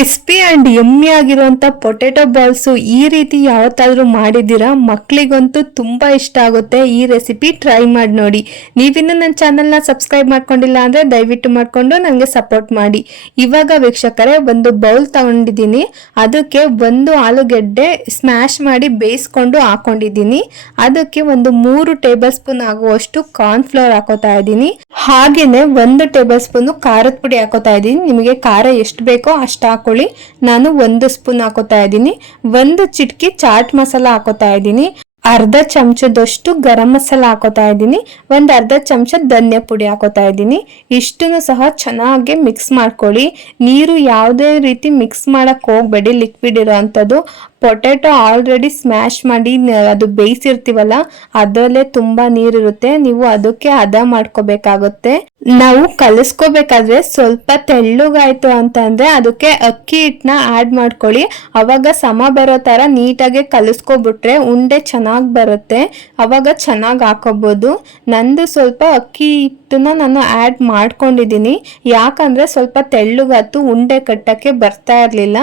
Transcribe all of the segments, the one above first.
Crispy and yummy ಆಗಿರುವಂತ potato balls ಈ ರೀತಿ ಯಾವತ್ತಾದ್ರೂ ಮಾಡಿದ್ದೀರಾ? ಮಕ್ಕಳಿಗಂತೂ ತುಂಬಾ ಇಷ್ಟ ಆಗುತ್ತೆ. ಈ ರೆಸಿಪಿ ಟ್ರೈ ಮಾಡಿ ನೋಡಿ. ನೀವಿನ್ನು ನನ್ನ ಚಾನೆಲ್ನ ಸಬ್ಸ್ಕ್ರೈಬ್ ಮಾಡ್ಕೊಂಡಿಲ್ಲ ಅಂದ್ರೆ ದಯವಿಟ್ಟು ಮಾಡ್ಕೊಂಡು ನನಗೆ ಸಪೋರ್ಟ್ ಮಾಡಿ. ಇವಾಗ ವೀಕ್ಷಕರೇ, ಒಂದು ಬೌಲ್ ತಗೊಂಡಿದ್ದೀನಿ. ಅದಕ್ಕೆ ಒಂದು ಆಲೂಗೆಡ್ಡೆ ಸ್ಮ್ಯಾಶ್ ಮಾಡಿ ಬೇಯಿಸ್ಕೊಂಡು ಹಾಕೊಂಡಿದ್ದೀನಿ. ಅದಕ್ಕೆ ಒಂದು 3 ಟೇಬಲ್ ಸ್ಪೂನ್ ಆಗುವಷ್ಟು ಕಾರ್ನ್ ಫ್ಲೋರ್ ಹಾಕೋತಾ ಇದ್ದೀನಿ. ಹಾಗೇನೆ 1 ಟೇಬಲ್ ಸ್ಪೂನ್ ಖಾರದ ಪುಡಿ ಹಾಕೋತಾ ಇದ್ದೀನಿ. ನಿಮಗೆ ಖಾರ ಎಷ್ಟು ಬೇಕೋ ಅಷ್ಟು ಹಾಕೊಳ್ಳಿ. ನಾನು 1 ಸ್ಪೂನ್ ಹಾಕೋತಾ ಇದ್ದೀನಿ. 1 ಚಿಟಕಿ ಚಾಟ್ ಮಸಾಲ ಹಾಕೋತಾ ಇದ್ದೀನಿ. ಅರ್ಧ ಚಮಚದಷ್ಟು ಗರಂ ಮಸಾಲ ಹಾಕೋತಾ ಇದ್ದೀನಿ. ಒಂದು ಅರ್ಧ ಚಮಚ ಧನಿಯಾ ಪುಡಿ ಹಾಕೋತಾ ಇದ್ದೀನಿ. ಇಷ್ಟನ್ನು ಸಹ ಚೆನ್ನಾಗಿ ಮಿಕ್ಸ್ ಮಾಡ್ಕೊಳ್ಳಿ. ನೀರು ಯಾವುದೇ ರೀತಿ ಮಿಕ್ಸ್ ಮಾಡಕ್ ಹೋಗ್ಬೇಡಿ, ಲಿಕ್ವಿಡ್ ಇರೋ ಅಂಥದ್ದು. ಪೊಟೆಟೊ ಆಲ್ರೆಡಿ ಸ್ಮ್ಯಾಶ್ ಮಾಡಿ ಅದು ಬೇಯಿಸಿರ್ತೀವಲ್ಲ, ಅದರಲ್ಲೇ ತುಂಬಾ ನೀರಿರುತ್ತೆ. ನೀವು ಅದಕ್ಕೆ ಹದ ಮಾಡ್ಕೋಬೇಕಾಗುತ್ತೆ. ನಾವು ಕಲಿಸ್ಕೋಬೇಕಾದ್ರೆ ಸ್ವಲ್ಪ ತೆಳ್ಳಗಾಯ್ತು ಅಂತಂದ್ರೆ ಅದಕ್ಕೆ ಅಕ್ಕಿ ಹಿಟ್ಟನ್ನ ಆಡ್ ಮಾಡ್ಕೊಳ್ಳಿ. ಅವಾಗ ಸಮ ಬರೋ ತರ ನೀಟಾಗಿ ಕಲಿಸ್ಕೊಬಿಟ್ರೆ ಉಂಡೆ ಚೆನ್ನಾಗಿ ಬರುತ್ತೆ. ಅವಾಗ ಚೆನ್ನಾಗಿ ಹಾಕೋಬಹುದು. ನಂದು ಸ್ವಲ್ಪ ಅಕ್ಕಿ ಹಿಟ್ಟನ್ನ ನಾನು ಆಡ್ ಮಾಡ್ಕೊಂಡಿದ್ದೀನಿ. ಯಾಕಂದ್ರೆ ಸ್ವಲ್ಪ ತೆಳ್ಳಗಾತು, ಉಂಡೆ ಕಟ್ಟಕ್ಕೆ ಬರ್ತಾ ಇರ್ಲಿಲ್ಲ.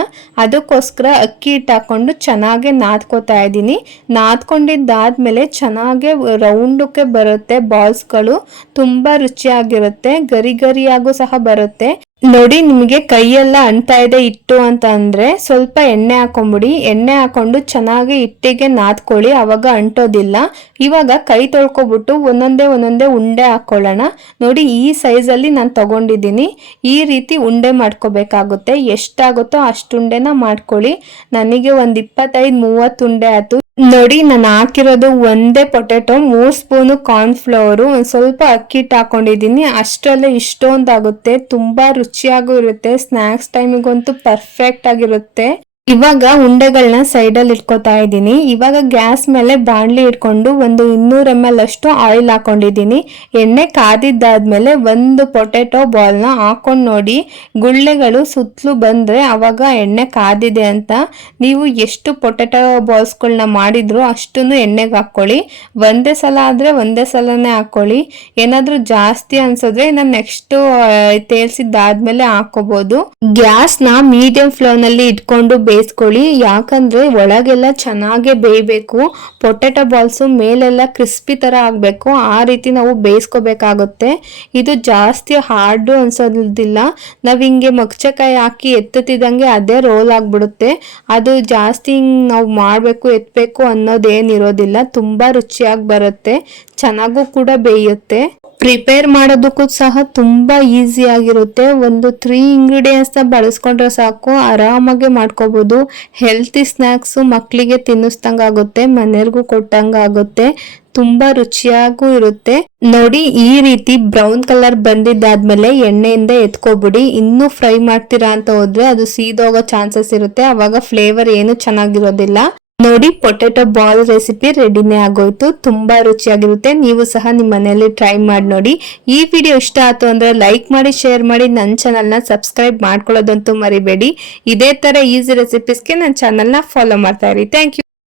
ಅದಕ್ಕೋಸ್ಕರ ಅಕ್ಕಿ ಹಿಟ್ಟು ಹಾಕೊಂಡು ಚೆನ್ನಾಗಿ ನಾದ್ಕೋತಾ ಇದ್ದೀನಿ. ನಾದ್ಕೊಂಡಿದ್ದಾದ್ಮೇಲೆ ಚೆನ್ನಾಗಿ ರೌಂಡಕ್ಕೆ ಬರುತ್ತೆ. ಬಾಲ್ಸ್ಗಳು ತುಂಬಾ ರುಚಿಯಾಗಿರುತ್ತೆ. ಗರಿ ಗರಿಯಾಗೂ ಸಹ ಬರುತ್ತೆ. ನೋಡಿ, ನಿಮಗೆ ಕೈಯೆಲ್ಲ ಅಂಟ್ತಾ ಇದೆ ಹಿಟ್ಟು ಅಂತ ಅಂದ್ರೆ ಸ್ವಲ್ಪ ಎಣ್ಣೆ ಹಾಕೊಂಬಿಡಿ. ಎಣ್ಣೆ ಹಾಕೊಂಡು ಚೆನ್ನಾಗಿ ಹಿಟ್ಟಿಗೆ ನಾದ್ಕೊಳ್ಳಿ, ಅವಾಗ ಅಂಟೋದಿಲ್ಲ. ಇವಾಗ ಕೈ ತೊಳ್ಕೊಬಿಟ್ಟು ಒಂದೊಂದೇ ಉಂಡೆ ಹಾಕೊಳ್ಳೋಣ. ನೋಡಿ, ಈ ಸೈಜ್ ಅಲ್ಲಿ ನಾನು ತಗೊಂಡಿದ್ದೀನಿ. ಈ ರೀತಿ ಉಂಡೆ ಮಾಡ್ಕೋಬೇಕಾಗುತ್ತೆ. ಎಷ್ಟಾಗುತ್ತೋ ಅಷ್ಟು ಉಂಡೆನ ಮಾಡ್ಕೊಳ್ಳಿ. ನನಗೆ ಒಂದು 25-30 ಉಂಡೆ ಆಯ್ತು. ನೋಡಿ, ನಾನು ಹಾಕಿರೋದು ಒಂದೇ ಪೊಟೆಟೊ, 3 ಸ್ಪೂನು ಕಾರ್ನ್ ಫ್ಲೋರು, ಒಂದು ಸ್ವಲ್ಪ ಅಕ್ಕಿ ಹಿಟ್ಟು ಹಾಕೊಂಡಿದ್ದೀನಿ. ಅಷ್ಟರಲ್ಲೇ ಇಷ್ಟೊಂದಾಗುತ್ತೆ. ತುಂಬಾ ರುಚಿಯಾಗೂ ಇರುತ್ತೆ. ಸ್ನ್ಯಾಕ್ಸ್ ಟೈಮಿಗಂತೂ ಪರ್ಫೆಕ್ಟ್ ಆಗಿರುತ್ತೆ. ಇವಾಗ ಉಂಡೆಗಳನ್ನ ಸೈಡಲ್ಲಿ ಇಟ್ಕೋತಾ ಇದ್ದೀನಿ. ಇವಾಗ ಗ್ಯಾಸ್ ಮೇಲೆ ಬಾಣಲಿ ಇಟ್ಕೊಂಡು ಒಂದು 200 ml ಅಷ್ಟು ಆಯಿಲ್ ಹಾಕೊಂಡಿದ್ದೀನಿ. ಎಣ್ಣೆ ಕಾದಿದ್ದಾದ್ಮೇಲೆ ಒಂದು ಪೊಟೆಟೊ ಬಾಲ್ನ ಹಾಕೊಂಡು ನೋಡಿ, ಗುಳ್ಳೆಗಳು ಸುತ್ತಲೂ ಬಂದ್ರೆ ಅವಾಗ ಎಣ್ಣೆ ಕಾದಿದೆ ಅಂತ. ನೀವು ಎಷ್ಟು ಪೊಟೆಟೊ ಬಾಲ್ಸ್ಗಳನ್ನ ಮಾಡಿದ್ರು ಅಷ್ಟನ್ನು ಎಣ್ಣೆಗೆ ಹಾಕೊಳ್ಳಿ. ಒಂದೇ ಸಲ ಆದ್ರೆ ಒಂದೇ ಸಲನೇ ಹಾಕೊಳ್ಳಿ. ಏನಾದ್ರೂ ಜಾಸ್ತಿ ಅನ್ಸಿದ್ರೆ ನಾನು ನೆಕ್ಸ್ಟ್ ತೇಲ್ಸಿದ್ದಾದ್ಮೇಲೆ ಹಾಕೋಬಹುದು. ಗ್ಯಾಸ್ನ ಮೀಡಿಯಂ ಫ್ಲೇಮ್ ನಲ್ಲಿ ಇಟ್ಕೊಂಡು ಬೇಯಿಸ್ಕೊಳ್ಳಿ. ಯಾಕಂದ್ರೆ ಒಳಗೆಲ್ಲ ಚೆನ್ನಾಗೆ ಬೇಯಬೇಕು. ಪೊಟೆಟೊ ಬಾಲ್ಸ್ ಮೇಲೆಲ್ಲ ಕ್ರಿಸ್ಪಿ ತರ ಆಗ್ಬೇಕು. ಆ ರೀತಿ ನಾವು ಬೇಯಿಸ್ಕೋಬೇಕಾಗುತ್ತೆ. ಇದು ಜಾಸ್ತಿ ಹಾರ್ಡ್ ಅನ್ಸೋದಿಲ್ಲ. ನಾವ್ ಹಿಂಗೆ ಮಗ್ಚಕಾಯಿ ಹಾಕಿ ಎತ್ತುತ್ತಿದ್ದಂಗೆ ಅದೇ ರೋಲ್ ಆಗ್ಬಿಡುತ್ತೆ. ಅದು ಜಾಸ್ತಿ ನಾವು ಮಾಡ್ಬೇಕು ಎತ್ತಬೇಕು ಅನ್ನೋದೇನಿರೋದಿಲ್ಲ. ತುಂಬಾ ರುಚಿಯಾಗಿ ಬರುತ್ತೆ, ಚೆನ್ನಾಗೂ ಕೂಡ ಬೇಯುತ್ತೆ. ಪ್ರಿಪೇರ್ ಮಾಡೋದಕ್ಕೂ ಸಹ ತುಂಬಾ ಈಸಿ ಆಗಿರುತ್ತೆ. ಒಂದು 3 ಇಂಗ್ರೀಡಿಯೆಂಟ್ಸ್ ನ ಬಳಸ್ಕೊಂಡ್ರೆ ಸಾಕು, ಆರಾಮಾಗಿ ಮಾಡ್ಕೋಬಹುದು. ಹೆಲ್ತಿ ಸ್ನ್ಯಾಕ್ಸ್ ಮಕ್ಕಳಿಗೆ ತಿನ್ನಿಸ್ದಂಗ ಆಗುತ್ತೆ, ಮನೆಯವ್ರಿಗೂ ಕೊಟ್ಟಂಗ ಆಗುತ್ತೆ. ತುಂಬಾ ರುಚಿಯಾಗೂ ಇರುತ್ತೆ. ನೋಡಿ, ಈ ರೀತಿ ಬ್ರೌನ್ ಕಲರ್ ಬಂದಿದ್ದಾದ್ಮೇಲೆ ಎಣ್ಣೆಯಿಂದ ಎತ್ಕೋಬಿಡಿ. ಇನ್ನೂ ಫ್ರೈ ಮಾಡ್ತೀರಾ ಅಂತ ಹೋದ್ರೆ ಅದು ಸೀದೋಗೋ ಚಾನ್ಸಸ್ ಇರುತ್ತೆ. ಅವಾಗ ಫ್ಲೇವರ್ ಏನು ಚೆನ್ನಾಗಿರೋದಿಲ್ಲ. ನೋಡಿ, ಪೊಟೆಟೊ ಬಾಲ್ ರೆಸಿಪಿ ರೆಡಿನೇ ಆಗೋಯ್ತು. ತುಂಬಾ ರುಚಿಯಾಗಿರುತ್ತೆ. ನೀವು ಸಹ ನಿಮ್ಮ ಮನೆಯಲ್ಲಿ ಟ್ರೈ ಮಾಡಿ ನೋಡಿ. ಈ ವಿಡಿಯೋ ಇಷ್ಟ ಆಯ್ತು ಅಂದ್ರೆ ಲೈಕ್ ಮಾಡಿ, ಶೇರ್ ಮಾಡಿ, ನನ್ನ ಚಾನಲ್ನ ಸಬ್ಸ್ಕ್ರೈಬ್ ಮಾಡ್ಕೊಳ್ಳೋದಂತೂ ಮರಿಬೇಡಿ. ಇದೇ ತರ ಈಸಿ ರೆಸಿಪೀಸ್ಗೆ ನನ್ನ ಚಾನಲ್ನ ಫಾಲೋ ಮಾಡ್ತಾ ಇರಿ. Thank you.